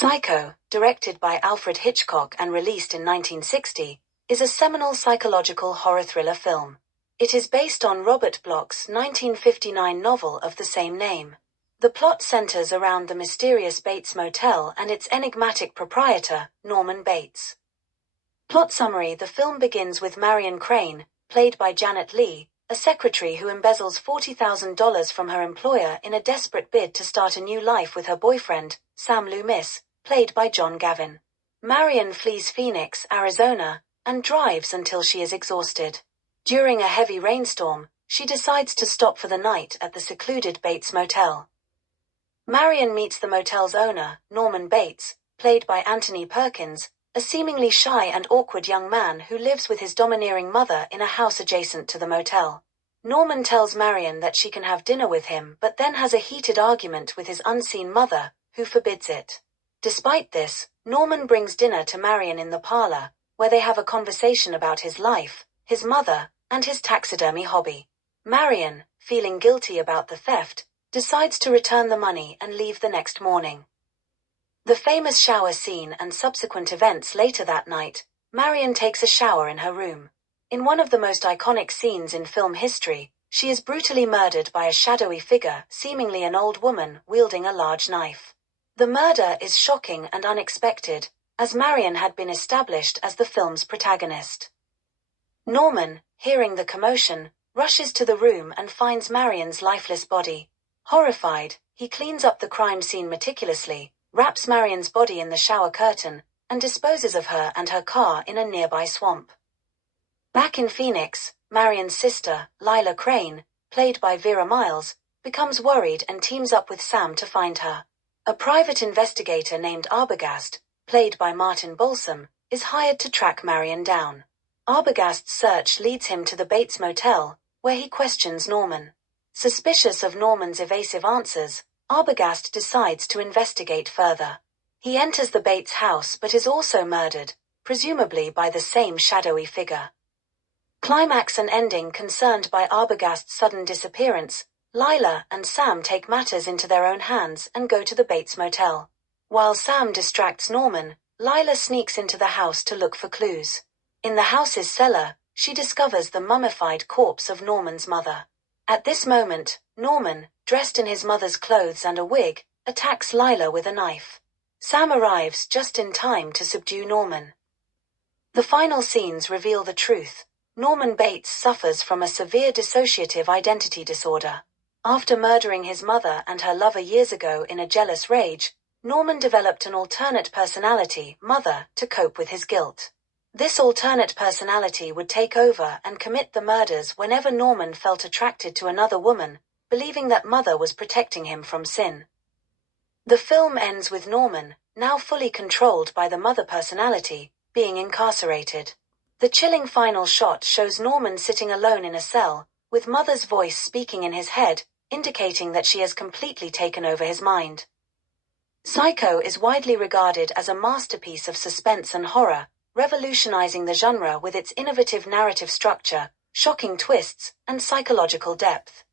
Psycho, directed by Alfred Hitchcock and released in 1960, is a seminal psychological horror thriller film. It is based on Robert Bloch's 1959 novel of the same name. The plot centers around the mysterious Bates Motel and its enigmatic proprietor, Norman Bates. Plot summary: the film begins with Marion Crane, played by Janet Leigh, a secretary who embezzles $40,000 from her employer in a desperate bid to start a new life with her boyfriend, Sam Loomis, played by John Gavin. Marion flees Phoenix, Arizona, and drives until she is exhausted. During a heavy rainstorm, she decides to stop for the night at the secluded Bates Motel. Marion meets the motel's owner, Norman Bates, played by Anthony Perkins, a seemingly shy and awkward young man who lives with his domineering mother in a house adjacent to the motel. Norman tells Marion that she can have dinner with him, but then has a heated argument with his unseen mother, who forbids it. Despite this, Norman brings dinner to Marion in the parlor, where they have a conversation about his life, his mother, and his taxidermy hobby. Marion, feeling guilty about the theft, decides to return the money and leave the next morning. The famous shower scene and subsequent events later that night, Marion takes a shower in her room. In one of the most iconic scenes in film history, she is brutally murdered by a shadowy figure, seemingly an old woman, wielding a large knife. The murder is shocking and unexpected, as Marion had been established as the film's protagonist. Norman, hearing the commotion, rushes to the room and finds Marion's lifeless body. Horrified, he cleans up the crime scene meticulously, wraps Marion's body in the shower curtain, and disposes of her and her car in a nearby swamp. Back in Phoenix, Marion's sister, Lila Crane, played by Vera Miles, becomes worried and teams up with Sam to find her. A private investigator named Arbogast, played by Martin Balsam, is hired to track Marion down. Arbogast's search leads him to the Bates Motel, where he questions Norman. Suspicious of Norman's evasive answers, Arbogast decides to investigate further. He enters the Bates house but is also murdered, presumably by the same shadowy figure. Climax and ending: concerned by Arbogast's sudden disappearance, Lila and Sam take matters into their own hands and go to the Bates Motel. While Sam distracts Norman, Lila sneaks into the house to look for clues. In the house's cellar, she discovers the mummified corpse of Norman's mother. At this moment, Norman, dressed in his mother's clothes and a wig, attacks Lila with a knife. Sam arrives just in time to subdue Norman. The final scenes reveal the truth. Norman Bates suffers from a severe dissociative identity disorder. After murdering his mother and her lover years ago in a jealous rage, Norman developed an alternate personality, Mother, to cope with his guilt. This alternate personality would take over and commit the murders whenever Norman felt attracted to another woman, believing that Mother was protecting him from sin. The film ends with Norman, now fully controlled by the Mother personality, being incarcerated. The chilling final shot shows Norman sitting alone in a cell, with Mother's voice speaking in his head, indicating that she has completely taken over his mind. Psycho is widely regarded as a masterpiece of suspense and horror, revolutionizing the genre with its innovative narrative structure, shocking twists, and psychological depth.